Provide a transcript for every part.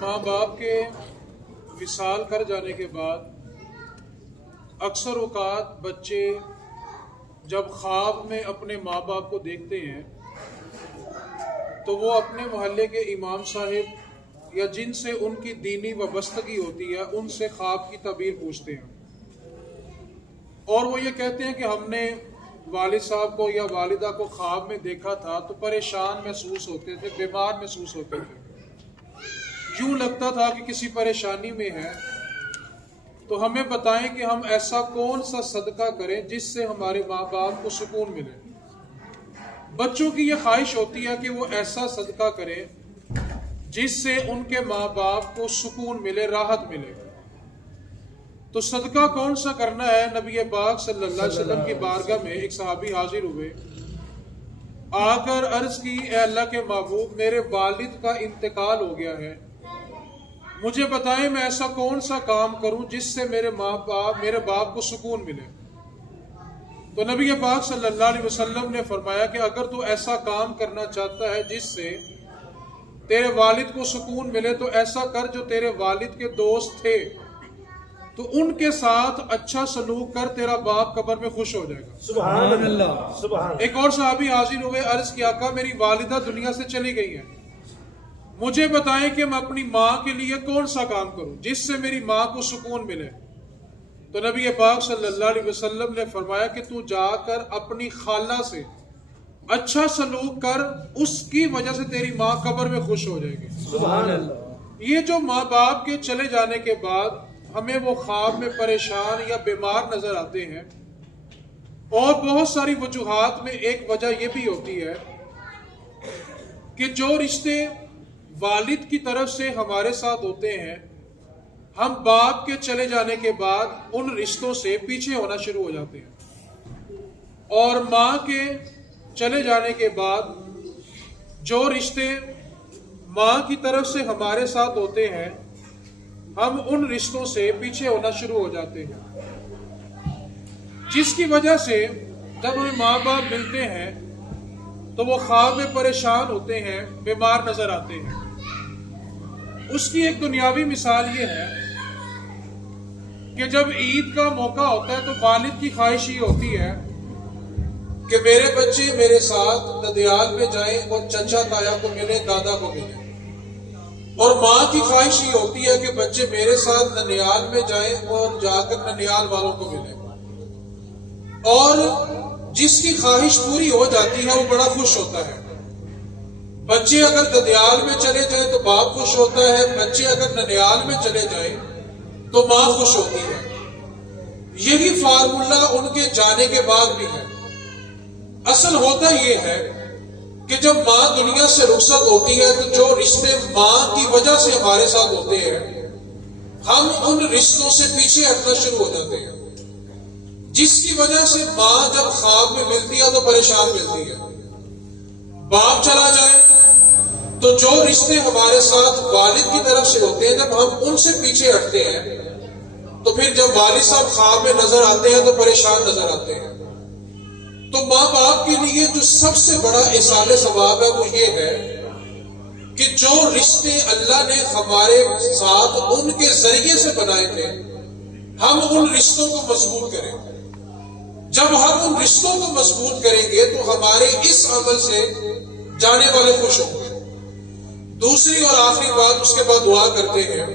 ماں باپ کے وصال کر جانے کے بعد اکثر اوقات بچے جب خواب میں اپنے ماں باپ کو دیکھتے ہیں تو وہ اپنے محلے کے امام صاحب یا جن سے ان کی دینی وابستگی ہوتی ہے ان سے خواب کی تعبیر پوچھتے ہیں، اور وہ یہ کہتے ہیں کہ ہم نے والد صاحب کو یا والدہ کو خواب میں دیکھا تھا تو پریشان محسوس ہوتے تھے، بیمار محسوس ہوتے تھے، یوں لگتا تھا کہ کسی پریشانی میں ہے، تو ہمیں بتائیں کہ ہم ایسا کون سا صدقہ کریں جس سے ہمارے ماں باپ کو سکون ملے۔ بچوں کی یہ خواہش ہوتی ہے کہ وہ ایسا صدقہ کریں جس سے ان کے ماں باپ کو سکون ملے، راحت ملے۔ تو صدقہ کون سا کرنا ہے؟ نبی پاک صلی اللہ علیہ وسلم کی بارگاہ میں ایک صحابی حاضر ہوئے، آ کر عرض کی، اے اللہ کے محبوب، میرے والد کا انتقال ہو گیا ہے، مجھے بتائیں میں ایسا کون سا کام کروں جس سے میرے باپ کو سکون ملے۔ تو نبی پاک صلی اللہ علیہ وسلم نے فرمایا کہ اگر تو ایسا کام کرنا چاہتا ہے جس سے تیرے والد کو سکون ملے تو ایسا کر جو تیرے والد کے دوست تھے تو ان کے ساتھ اچھا سلوک کر، تیرا باپ قبر میں خوش ہو جائے گا۔ سبحان اللہ، سبحان۔ ایک اور صحابی حاضر ہوئے، عرض کیا، آقا میری والدہ دنیا سے چلی گئی ہیں، مجھے بتائیں کہ میں اپنی ماں کے لیے کون سا کام کروں جس سے میری ماں کو سکون ملے۔ تو نبی پاک صلی اللہ علیہ وسلم نے فرمایا کہ تو جا کر اپنی خالہ سے اچھا سلوک کر، اس کی وجہ سے تیری ماں قبر میں خوش ہو جائے گی۔ سبحان اللہ۔ یہ جو ماں باپ کے چلے جانے کے بعد ہمیں وہ خواب میں پریشان یا بیمار نظر آتے ہیں، اور بہت ساری وجوہات میں ایک وجہ یہ بھی ہوتی ہے کہ جو رشتے والد کی طرف سے ہمارے ساتھ ہوتے ہیں، ہم باپ کے چلے جانے کے بعد ان رشتوں سے پیچھے ہونا شروع ہو جاتے ہیں، اور ماں کے چلے جانے کے بعد جو رشتے ماں کی طرف سے ہمارے ساتھ ہوتے ہیں، ہم ان رشتوں سے پیچھے ہونا شروع ہو جاتے ہیں، جس کی وجہ سے جب ہمیں ماں باپ ملتے ہیں تو وہ خواب میں پریشان ہوتے ہیں، بیمار نظر آتے ہیں۔ اس کی ایک دنیاوی مثال یہ ہے کہ جب عید کا موقع ہوتا ہے تو والد کی خواہش یہ ہوتی ہے کہ میرے بچے میرے ساتھ ندیال میں جائیں اور چچا تایا کو ملے، دادا کو ملے، اور ماں کی خواہش یہ ہوتی ہے کہ بچے میرے ساتھ ننیال میں جائیں اور جا کر ننیال والوں کو ملیں، اور جس کی خواہش پوری ہو جاتی ہے وہ بڑا خوش ہوتا ہے۔ بچے اگر ددیال میں چلے جائیں تو باپ خوش ہوتا ہے، بچے اگر ننیال میں چلے جائیں تو ماں خوش ہوتی ہے۔ یہی فارمولہ ان کے جانے کے بعد بھی ہے۔ اصل ہوتا یہ ہے کہ جب ماں دنیا سے رخصت ہوتی ہے تو جو رشتے ماں کی وجہ سے ہمارے ساتھ ہوتے ہیں، ہم ان رشتوں سے پیچھے ہٹنا شروع ہو جاتے ہیں، جس کی وجہ سے ماں جب خواب میں ملتی ہے تو پریشان ملتی ہے۔ باپ چلا جائے تو جو رشتے ہمارے ساتھ والد کی طرف سے ہوتے ہیں، جب ہم ان سے پیچھے ہٹتے ہیں تو پھر جب والد صاحب خواب میں نظر آتے ہیں تو پریشان نظر آتے ہیں۔ تو ماں باپ کے لیے جو سب سے بڑا احسان ثواب ہے وہ یہ ہے کہ جو رشتے اللہ نے ہمارے ساتھ ان کے ذریعے سے بنائے تھے، ہم ان رشتوں کو مضبوط کریں۔ جب ہم ان رشتوں کو مضبوط کریں گے تو ہمارے اس عمل سے جانے والے خوش ہوں گے۔ دوسری اور آخری بات، اس کے بعد دعا کرتے ہیں،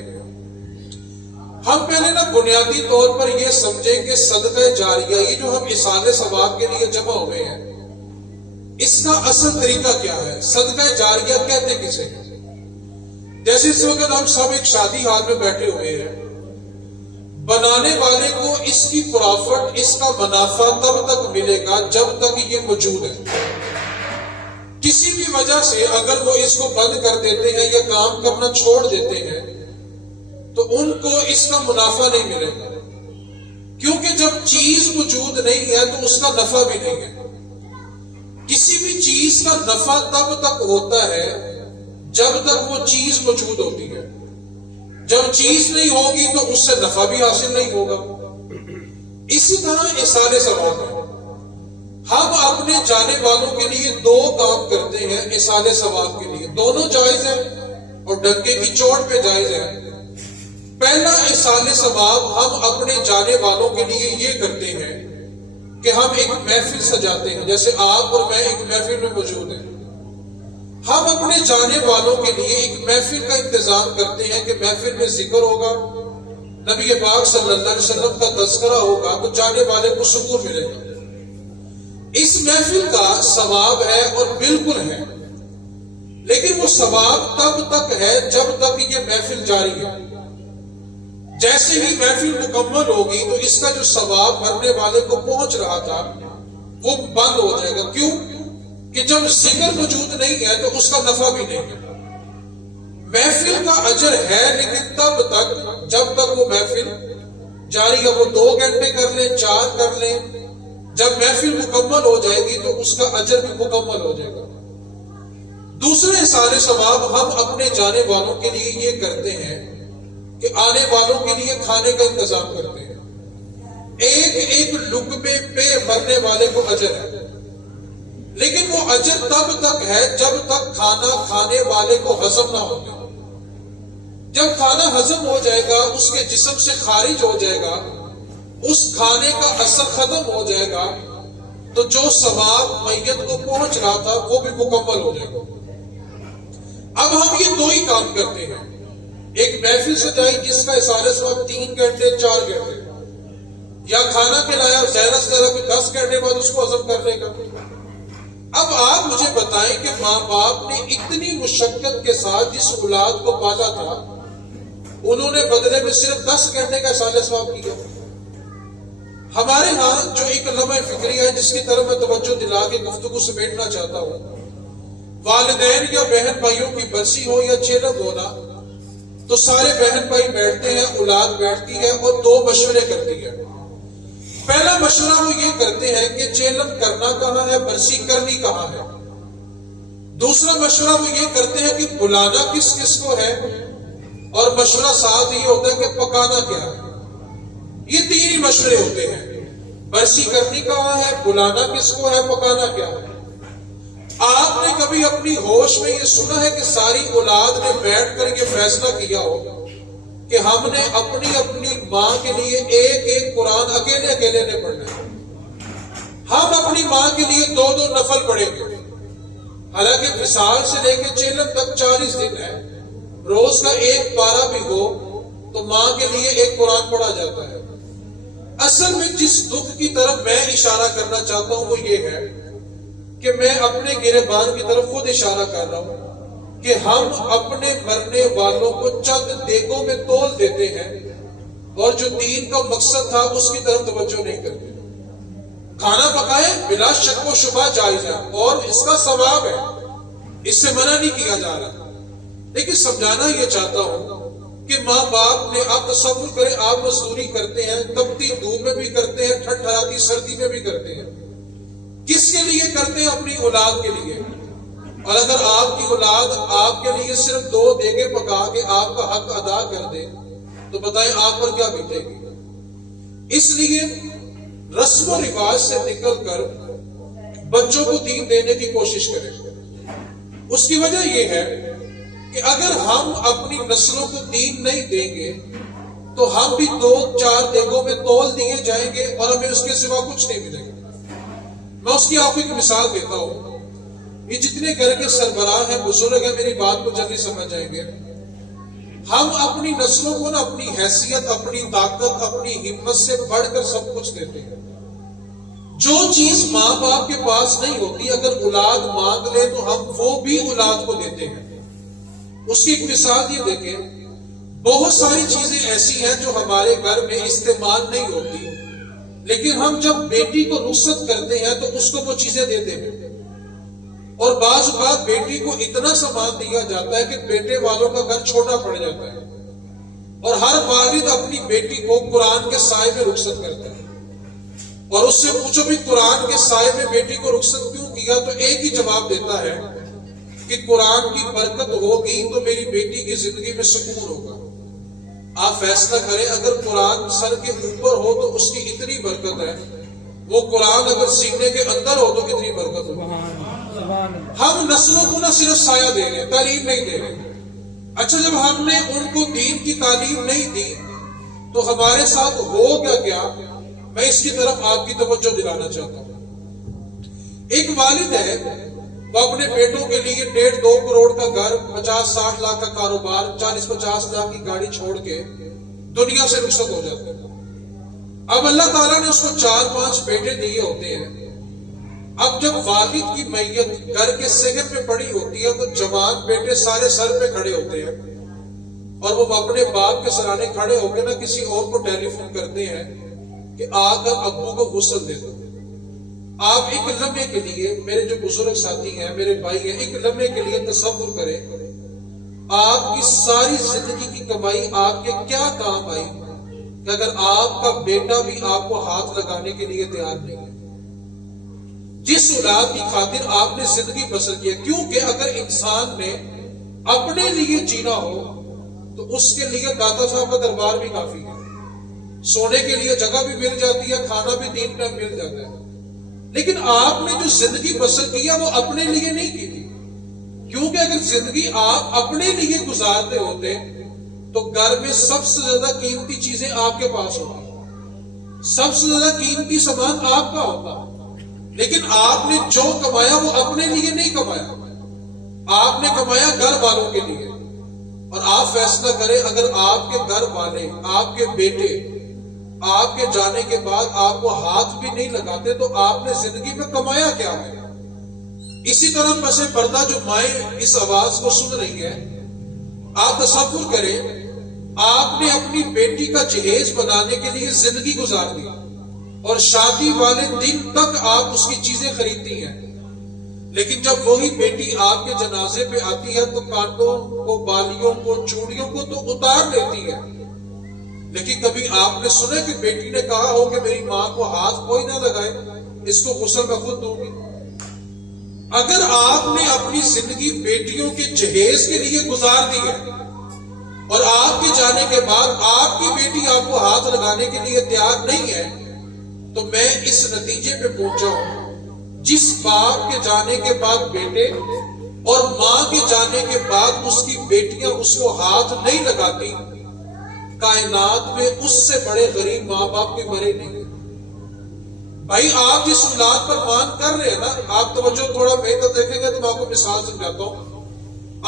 ہم پہلے بنیادی طور پر یہ سمجھیں کہ صدقہ جاریہ، یہ جو ہم احسان ثواب کے لیے جمع ہوئے ہیں، اس کا اصل طریقہ کیا ہے؟ صدقہ جاریہ کہتے کسے ہیں؟ جیسے اس وقت ہم سب ایک شادی ہال میں بیٹھے ہوئے ہیں، بنانے والے کو اس کی پرافٹ، اس کا منافع تب تک ملے گا جب تک یہ موجود ہے۔ کسی بھی وجہ سے اگر وہ اس کو بند کر دیتے ہیں یا کام کرنا چھوڑ دیتے ہیں تو ان کو اس کا منافع نہیں ملے گا، کیونکہ جب چیز موجود نہیں ہے تو اس کا نفع بھی نہیں ہے۔ کسی بھی چیز کا نفع تب تک ہوتا ہے جب تک وہ چیز موجود ہوتی ہے، جب چیز نہیں ہوگی تو اس سے نفع بھی حاصل نہیں ہوگا۔ اسی طرح احسان ثواب ہے، ہم اپنے جانے والوں کے لیے دو کام کرتے ہیں احسان ثواب کے لیے، دونوں جائز ہیں، اور ڈنکے کی چوٹ پہ جائز ہے۔ پہلا احسان ثواب ہم اپنے جانے والوں کے لیے یہ کرتے ہیں کہ ہم ایک محفل سجاتے ہیں، جیسے آپ اور میں ایک محفل میں موجود ہیں، ہم اپنے جانے والوں کے لیے ایک محفل کا انتظام کرتے ہیں کہ محفل میں ذکر ہوگا، نبی پاک صلی اللہ علیہ وسلم کا تذکرہ ہوگا، تو جانے والے کو سکون ملے گا۔ اس محفل کا ثواب ہے اور بالکل ہے، لیکن وہ ثواب تب تک ہے جب تک یہ محفل جاری ہے۔ جیسے ہی محفل مکمل ہوگی تو اس کا جو ثواب مرنے والے کو پہنچ رہا تھا وہ بند ہو جائے گا۔ کیوں؟ کہ جب ذکر موجود نہیں ہے تو اس کا نفع بھی نہیں ہے۔ محفل کا اجر ہے لیکن تب تک جب تک وہ محفل جاری ہے، وہ 2 گھنٹے کر لیں، 4 کر لیں، جب محفل مکمل ہو جائے گی تو اس کا اجر بھی مکمل ہو جائے گا۔ دوسرے احسان ثواب ہم اپنے جانے والوں کے لیے یہ کرتے ہیں کہ آنے والوں کے لیے کھانے کا انتظام کرتے ہیں۔ ایک ایک لقمے پہ مرنے والے کو اجر ہے، لیکن وہ اجر تب تک ہے جب تک کھانا کھانے والے کو ہضم نہ ہو جائے۔ جب کھانا ہضم ہو جائے گا، اس کے جسم سے خارج ہو جائے گا، اس کھانے کا اثر ختم ہو جائے گا، تو جو ثواب میت کو پہنچ رہا تھا وہ بھی مکمل ہو جائے گا۔ اب ہم یہ 2 ہی کام کرتے ہیں، ایک محفل سجائی جس کا احسان ثواب 3 گھنٹے 4 گھنٹے، یا کھانا کھلایا زیادہ سے زیادہ 10 گھنٹے بعد اس کو ہضم کرنے کا۔ اب آپ مجھے بتائیں کہ ماں باپ نے اتنی مشقت کے ساتھ جس اولاد کو پالا تھا، انہوں نے بدلے میں صرف 10 گھنٹے کا احسان ثواب کیا۔ ہمارے ہاں جو ایک لمحہ فکری ہے جس کی طرف میں توجہ دلا کے گفتگو سمیٹنا چاہتا ہوں، والدین یا بہن بھائیوں کی برسی ہو یا چیلم ہونا، تو سارے بہن بھائی بیٹھتے ہیں، اولاد بیٹھتی ہے اور 2 مشورے کرتی ہے۔ پہلا مشورہ وہ یہ کرتے ہیں کہ چیلم کرنا کہاں ہے، برسی کرنی کہاں ہے۔ دوسرا مشورہ وہ یہ کرتے ہیں کہ بلانا کس کس کو ہے، اور مشورہ ساتھ یہ ہوتا ہے کہ پکانا کیا ہے۔ یہ 3 ہی مشورے ہوتے ہیں، برسی کرنی کہاں ہے، بلانا کس کو ہے، پکانا کیا ہے۔ آپ نے کبھی اپنی ہوش میں یہ سنا ہے کہ ساری اولاد نے بیٹھ کر یہ فیصلہ کیا ہو کہ ہم نے اپنی اپنی ماں کے لیے ایک ایک قرآن اکیلے اکیلے نے پڑھنا ہے، ہم اپنی ماں کے لیے 2 نفل پڑھیں گے؟ حالانکہ وصال سے لے کے چیلم تک 40 دن ہے، روز کا 1 پارہ بھی ہو تو ماں کے لیے 1 قرآن پڑھا جاتا ہے۔ اصل میں جس دکھ کی طرف میں اشارہ کرنا چاہتا ہوں وہ یہ ہے کہ میں اپنے گریبان کی طرف خود اشارہ کر رہا ہوں کہ ہم اپنے مرنے والوں کو چند دیگوں میں تول دیتے ہیں اور جو دین کا مقصد تھا اس کی طرف توجہ نہیں کرتے۔ کھانا پکائے بلا شک و شبہ جائز ہے اور اس کا ثواب ہے، اس سے منع نہیں کیا جا رہا، لیکن سمجھانا یہ چاہتا ہوں کہ ماں باپ نے، آپ تصور کریں آپ مزدوری کرتے ہیں، تپتی دھوپ میں بھی کرتے ہیں، ٹھنڈی سردی میں بھی کرتے ہیں، کس کے لیے کرتے ہیں؟ اپنی اولاد کے لیے۔ اور اگر آپ کی اولاد آپ کے لیے صرف 2 دیگیں پکا کے آپ کا حق ادا کر دے تو بتائیں آپ پر کیا بیتے گی؟ اس لیے رسم و رواج سے نکل کر بچوں کو دین دینے کی کوشش کریں۔ اس کی وجہ یہ ہے کہ اگر ہم اپنی نسلوں کو دین نہیں دیں گے تو ہم بھی 2-4 دیگوں میں تول دیے جائیں گے اور ہمیں اس کے سوا کچھ نہیں ملے گا۔ میں اس کی آپ کو ایک مثال دیتا ہوں، یہ جتنے گھر کے سربراہ ہیں، بزرگ ہیں، میری بات کو جلدی سمجھ جائیں گے۔ ہم اپنی نسلوں کو نا اپنی حیثیت، اپنی طاقت، اپنی ہمت سے بڑھ کر سب کچھ دیتے ہیں۔ جو چیز ماں باپ کے پاس نہیں ہوتی، اگر اولاد مانگ لے تو ہم وہ بھی اولاد کو دیتے ہیں۔ اس کی ایک مثال یہ دیکھیں، بہت ساری چیزیں ایسی ہیں جو ہمارے گھر میں استعمال نہیں ہوتی، لیکن ہم جب بیٹی کو رخصت کرتے ہیں تو اس کو وہ چیزیں دیتے ہیں، اور بعض اوقات بیٹی کو اتنا سامان دیا جاتا ہے کہ بیٹے والوں کا گھر چھوٹا پڑ جاتا ہے، اور ہر والد اپنی بیٹی کو قرآن کے سائے میں رخصت کرتا ہے، اور اس سے پوچھو بھی قرآن کے سائے میں بیٹی کو رخصت کیوں کیا، تو ایک ہی جواب دیتا ہے کہ قرآن کی برکت ہوگی تو میری بیٹی کی زندگی میں سکون ہوگا۔ آپ فیصلہ کریں، اگر قرآن سر کے اوپر ہو تو اس کی اتنی برکت ہے، وہ قرآن اگر سینے کے اندر ہو تو کتنی برکت ہوگی۔ ہم نسلوں کو نہ صرف سایہ دے رہے ہیں، تعلیم نہیں دے رہے، اچھا، جب ہم نے ان کو دین کی تعلیم نہیں دی تو ہمارے ساتھ ہو کیا میں اس کی طرف آپ کی توجہ دلانا چاہتا ہوں۔ ایک والد ہے، وہ اپنے بیٹوں کے لیے 1.5-2 کروڑ کا گھر، 50-60 لاکھ کا کاروبار، 40-50 لاکھ کی گاڑی چھوڑ کے دنیا سے رخصت ہو جاتے ہیں۔ اب اللہ تعالیٰ نے اس کو 4-5 بیٹے دیے ہوتے ہیں۔ اب جب والد کی میت گھر کے صحن میں پڑی ہوتی ہے تو جوان بیٹے سارے سر پہ کھڑے ہوتے ہیں اور وہ اپنے باپ کے سرانے کھڑے ہو کے نہ کسی اور کو ٹیلی فون کرتے ہیں کہ آ کر ابو کو غسل دے دو۔ آپ ایک لمحے کے لیے، میرے جو بزرگ ساتھی ہیں، میرے بھائی ہیں، ایک لمحے کے لیے تصور کریں، آپ کی ساری زندگی کی کمائی آپ کے کیا کام آئی کہ اگر آپ کا بیٹا بھی آپ کو ہاتھ لگانے کے لیے تیار نہیں ہے؟ جس اولاد کی خاطر آپ نے زندگی بسر کی ہے، کیونکہ اگر انسان نے اپنے لیے جینا ہو تو اس کے لیے داتا صاحب کا دربار بھی کافی ہے، سونے کے لیے جگہ بھی مل جاتی ہے، کھانا بھی 3 ٹائم مل جاتا ہے۔ لیکن آپ نے جو زندگی بسر کی ہے وہ اپنے لیے نہیں کی تھی، کیونکہ اگر زندگی آپ اپنے لیے گزارتے ہوتے تو گھر میں سب سے زیادہ قیمتی چیزیں آپ کے پاس ہوتی، سب سے زیادہ قیمتی سامان آپ کا ہوتا، لیکن آپ نے جو کمایا وہ اپنے لیے نہیں کمایا، آپ نے کمایا گھر والوں کے لیے۔ اور آپ فیصلہ کریں، اگر آپ کے گھر والے، آپ کے بیٹے آپ کے جانے کے بعد آپ کو ہاتھ بھی نہیں لگاتے تو آپ نے زندگی میں کمایا کیا ہے؟ اسی طرح پس پردہ جو مائیں اس آواز کو سن رہی ہے، آپ تصور کریں، آپ نے اپنی بیٹی کا جہیز بنانے کے لیے زندگی گزار دی اور شادی والے دن تک آپ اس کی چیزیں خریدتی ہیں، لیکن جب وہی بیٹی آپ کے جنازے پہ آتی ہے تو کانٹوں کو، بالیوں کو، چوڑیوں کو تو اتار لیتی ہے، لیکن کبھی آپ نے سنا کہ بیٹی نے کہا ہو کہ میری ماں کو ہاتھ کوئی نہ لگائے، اس کو غسل میں خود دوں گی؟ اگر آپ نے اپنی زندگی بیٹیوں کے جہیز کے لیے گزار دی ہے اور آپ کے جانے کے بعد آپ کی بیٹی آپ کو ہاتھ لگانے کے لیے تیار نہیں ہے، تو میں اس نتیجے پہ پہنچا ہوں، جس باپ کے جانے کے بعد بیٹے اور ماں کے جانے کے بعد اس کی بیٹیاں اس کو ہاتھ نہیں لگاتی، کائنات میں اس سے بڑے غریب ماں باپ کے مرے نہیں۔ بھائی آپ جس اولاد پر مان کر رہے ہیں نا، آپ توجہ تھوڑا بہتر دیکھیں گے تو میں آپ کو مثال سمجھاتا ہوں۔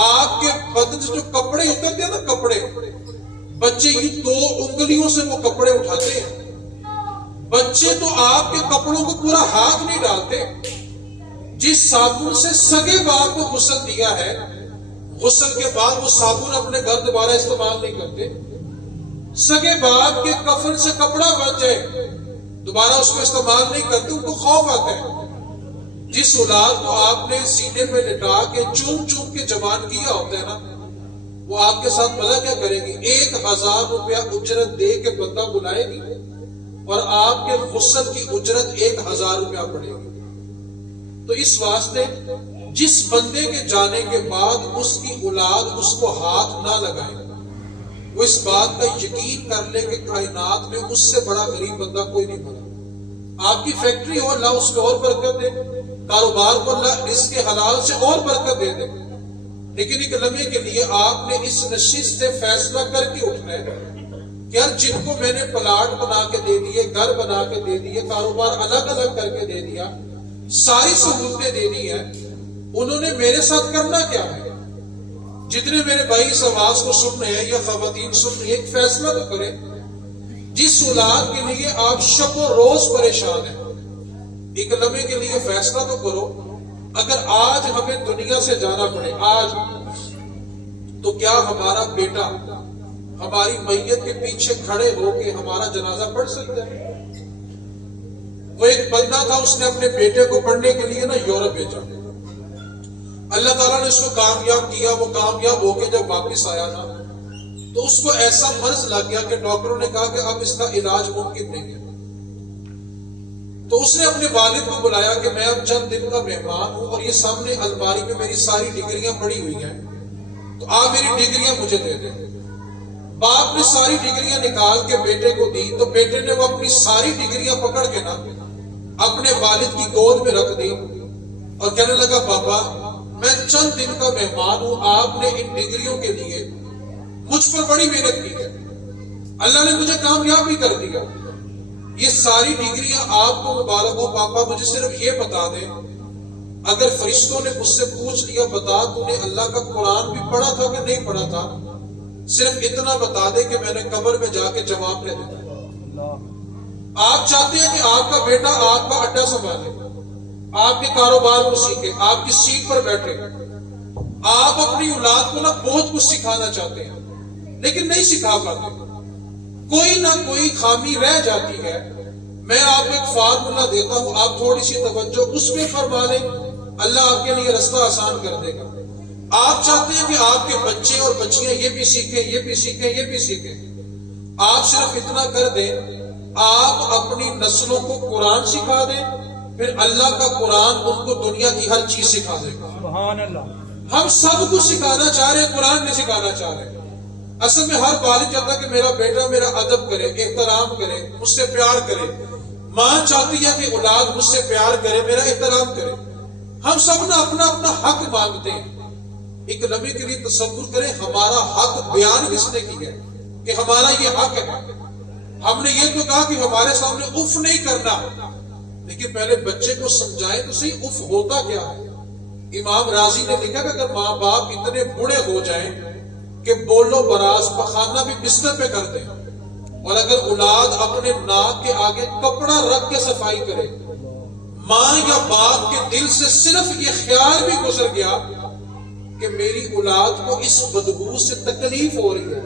آپ کے بدن سے جو کپڑے اترتے ہیں نا، کپڑے، بچے یہ 2 انگلیوں سے وہ کپڑے اٹھاتے ہیں، بچے تو آپ کے کپڑوں کو پورا ہاتھ نہیں ڈالتے۔ جس صابن سے سگے باپ کو غسل دیا ہے، غسل کے بعد وہ صابن اپنے گھر دوبارہ استعمال نہیں کرتے۔ سگے باپ کے کفن سے کپڑا بچ جائے دوبارہ اس کو استعمال نہیں کرتے، ان کو خوف آتا ہے۔ جس اولاد کو آپ نے سینے پہ لٹا کے چوم چوم کے جوان کیا ہوتا ہے نا، وہ آپ کے ساتھ بھلا کیا کرے گی؟ 1000 روپیہ اجرت دے کے بندہ بلائے گی اور آپ کے غسل کی اجرت 1000 روپیہ پڑے گی۔ تو اس واسطے جس بندے کے جانے کے بعد اس کی اولاد اس کو ہاتھ نہ لگائے، وہ اس بات کا یقین کر لے کہ کائنات میں اس سے بڑا غریب بندہ کوئی نہیں بنا۔ آپ کی فیکٹری ہو، اللہ اس میں اور برکت دے، کاروبار کو اللہ رزق کے حلال سے اور برکت دے دے، لیکن ایک لمحے کے لیے آپ نے اس نشست سے فیصلہ کر کے اٹھنا ہے کہ یار جن کو میں نے پلاٹ بنا کے دے دیے، گھر بنا کے دے دیے، کاروبار الگ الگ کر کے دے دیا، ساری سہولتیں دے دی ہیں، انہوں نے میرے ساتھ کرنا کیا ہے؟ جتنے میرے بھائی اس آواز کو سن رہے ہیں یا خواتین سن رہی ہیں، ایک فیصلہ تو کریں۔ جس اولاد کے لیے آپ شب و روز پریشان ہیں، ایک لمحے کے لیے فیصلہ تو کرو، اگر آج ہمیں دنیا سے جانا پڑے آج، تو کیا ہمارا بیٹا ہماری میت کے پیچھے کھڑے ہو کے ہمارا جنازہ پڑھ سکتا ہے؟ وہ ایک بندہ تھا، اس نے اپنے بیٹے کو پڑھنے کے لیے نا یورپ بھیجا، اللہ تعالیٰ نے اس کو کامیاب کیا، وہ کامیاب ہو کے جب واپس آیا نا تو اس کو ایسا مرض لگ گیا کہ ڈاکٹروں نے کہا کہ اب اس کا علاج ممکن نہیں ہے۔ تو اس نے اپنے والد کو بلایا کہ میں اب چند دن کا مہمان ہوں اور یہ سامنے الماری میں میری ساری ڈگریاں پڑی ہوئی ہیں، تو آپ میری ڈگریاں مجھے دے دیں۔ باپ نے ساری ڈگریاں نکال کے بیٹے کو دی، تو بیٹے نے وہ اپنی ساری ڈگریاں پکڑ کے نا اپنے والد کی گود میں رکھ دی اور کہنے لگا، بابا میں چند دن کا مہمان ہوں، آپ نے ان ڈگریوں کے لیے مجھ پر بڑی محنت کی ہے، اللہ نے مجھے کامیاب بھی کر دیا. یہ ساری ڈگریاں آپ کو مبارک ہو پاپا. مجھے صرف یہ بتا دیں، اگر فرشتوں نے مجھ سے پوچھ لیا بتا تو نے اللہ کا قرآن بھی پڑھا تھا کہ نہیں پڑھا تھا، صرف اتنا بتا دے کہ میں نے قبر میں جا کے جواب لے دیتا. آپ چاہتے ہیں کہ آپ کا بیٹا آپ کا اڈا سنبھالے، آپ کے کاروبار کو سیکھے، آپ کی سیٹ پر بیٹھے. آپ اپنی اولاد کو بہت کچھ سکھانا چاہتے ہیں لیکن نہیں سکھا پاتے، کوئی نہ کوئی خامی رہ جاتی ہے. میں آپ کو ایک فارمولا دیتا ہوں، آپ تھوڑی سی توجہ اس میں فرما لیں، اللہ آپ کے لیے رستہ آسان کر دے گا. آپ چاہتے ہیں کہ آپ کے بچے اور بچیاں یہ بھی سیکھیں، یہ بھی سیکھیں، یہ بھی سیکھیں. آپ صرف اتنا کر دیں، آپ اپنی نسلوں کو قرآن سکھا دیں، پھر اللہ کا قرآن ان کو دنیا کی ہر چیز سکھا دے گا. سبحان اللہ. ہم سب کچھ سکھانا چاہ رہے ہیں، قرآن نہیں سکھانا چاہ رہے. اصل میں ہر والد چاہتا ہے کہ میرا بیٹا میرا ادب کرے، احترام کرے، مجھ سے پیار کرے. ماں چاہتی ہے کہ اولاد مجھ سے پیار کرے، میرا احترام کرے. ہم سب نے اپنا اپنا حق مانگتے ہیں. ایک نبی کے لیے تصور کریں، ہمارا حق بیان کس نے کی ہے کہ ہمارا یہ حق ہے. ہم نے یہ تو کہا کہ ہمارے سامنے اف نہیں کرنا، لیکن پہلے بچے کو سمجھائیں تو صحیح اف ہوتا کیا ہے. امام راضی نے لکھا کہ اگر ماں باپ اتنے بوڑھے ہو جائیں کہ بولو براز پخانہ بھی بستر پہ کر دیں، اور اگر اولاد اپنے ناک کے آگے کپڑا رکھ کے صفائی کرے، ماں یا باپ کے دل سے صرف یہ خیال بھی گزر گیا کہ میری اولاد کو اس بدبو سے تکلیف ہو رہی ہے،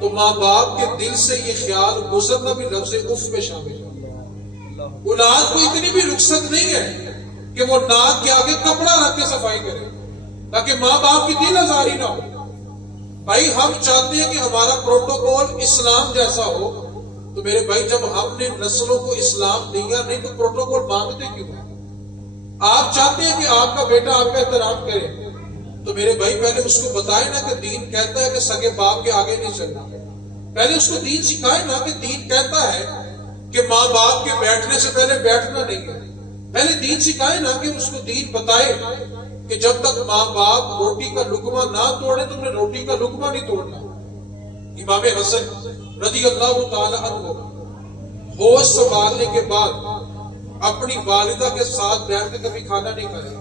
تو ماں باپ کے دل سے یہ خیال گزرنا بھی لفظ اف میں شامل ہے. اولاد کو اتنی بھی رخصت نہیں ہے کہ وہ ناک کے آگے کپڑا رکھ کے صفائی کرے تاکہ ماں باپ کی دل آزاری نہ ہو. بھائی ہم چاہتے ہیں کہ ہمارا پروٹوکول اسلام جیسا ہو، تو میرے بھائی جب ہم نے نسلوں کو اسلام دیا نہیں تو پروٹوکول مانگتے کیوں ہیں؟ آپ چاہتے ہیں کہ آپ کا بیٹا آپ کا احترام کرے، تو میرے بھائی پہلے اس کو بتائے نا کہ دین کہتا ہے کہ سگے باپ کے آگے نہیں چلنا. پہلے اس کو دین سکھائے نا کہ دین کہتا ہے کہ ماں باپ کے بیٹھنے سے پہلے بیٹھنا نہیں ہے. پہلے دین سکھائے نا کہ اس کو دین بتائے کہ جب تک ماں باپ روٹی کا لقمہ نہ توڑے تم نے روٹی کا لقمہ نہیں توڑنا. امام حسن رضی اللہ تعالی عنہ ہوش سنبھالنے کے بعد اپنی والدہ کے ساتھ بیٹھ کے کبھی کھانا نہیں کھایا.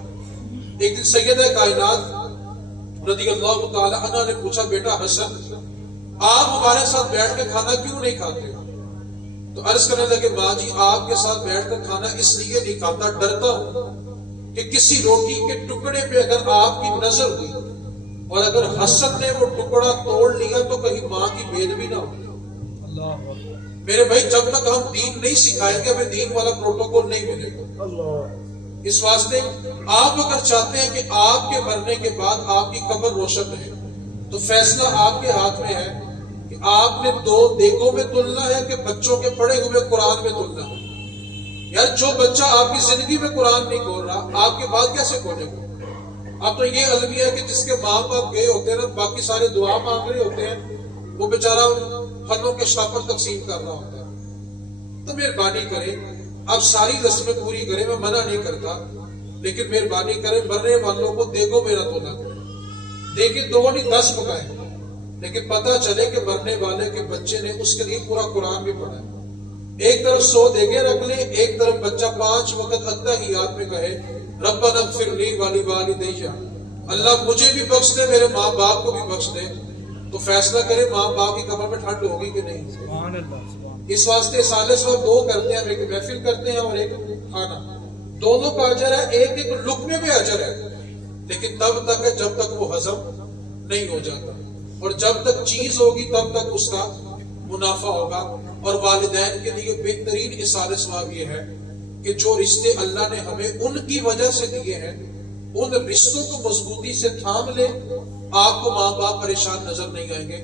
ایک دن سیدہ کائنات رضی اللہ تعالی عنہ نے پوچھا، بیٹا حسن آپ ہمارے ساتھ بیٹھ کے کھانا کیوں نہیں کھاتے؟ تو عرض کرنے لگے، ماں جی آپ کے ساتھ بیٹھ کر کھانا اس لیے نہیں کھاتا، ڈرتا ہوں کہ کسی روٹی کے ٹکڑے پہ اگر آپ کی نظر ہوئی اور اگر حسن نے وہ ٹکڑا توڑ لیا تو کہیں ماں کی بید بھی نہ ہو. میرے بھائی جب تک ہم دین نہیں سکھائیں گے ہمیں دین والا پروٹوکول نہیں ملے گا. اس واسطے آپ اگر چاہتے ہیں کہ آپ کے مرنے کے بعد آپ کی قبر روشن رہے تو فیصلہ آپ کے ہاتھ میں ہے کہ آپ نے 2 دیگوں میں تلنا ہے کہ بچوں کے پڑھے ہوئے قرآن میں تلنا ہے. یار جو بچہ آپ کی زندگی میں قرآن نہیں کھول رہا آپ کے بعد کیسے کھولے گا؟ اب تو یہ المیہ ہے کہ جس کے ماں باپ گئے ہوتے ہیں نا باقی سارے دعا مانگ رہے ہوتے ہیں، وہ بیچارہ پھلوں کے شاپر تقسیم کر رہا ہوتا ہے. تو مہربانی کریں آپ ساری رسمیں پوری کریں، میں منع نہیں کرتا، لیکن مہربانی کریں مرنے والوں کو دیگوں میں نہ تولا کریں. دیکھیں 2 نہیں 10 پکائیں، لیکن پتہ چلے کہ مرنے والے کے بچے نے اس کے لیے پورا قرآن بھی پڑھا ہے. ایک طرف 100 دیگیں رکھ لیں، ایک طرف بچہ 5 وقت التحیات میں کہے ربنا اغفر لی ولوالدی، اللہ مجھے بھی بخش دے میرے ماں باپ کو بھی بخش دے. تو فیصلہ کرے ماں باپ کی قبر میں ٹھنڈ ہوگی کہ نہیں. سبحان اللہ. اس واسطے سالے سب 2 کرتے ہیں، ایک محفل کرتے ہیں اور ایک کھانا. دونوں کا اجر ہے، ایک ایک لقمے پہ اجر ہے، لیکن تب تک ہے جب تک وہ ہضم نہیں ہو جاتا، اور جب تک چیز ہوگی تب تک اس کا منافع ہوگا. اور والدین کے لیے بہترین اصالہ ثواب یہ ہے کہ جو رشتے اللہ نے ہمیں ان کی وجہ سے دیے ہیں ان رشتوں کو مضبوطی سے تھام لے. آپ کو ماں باپ پریشان نظر نہیں آئیں گے.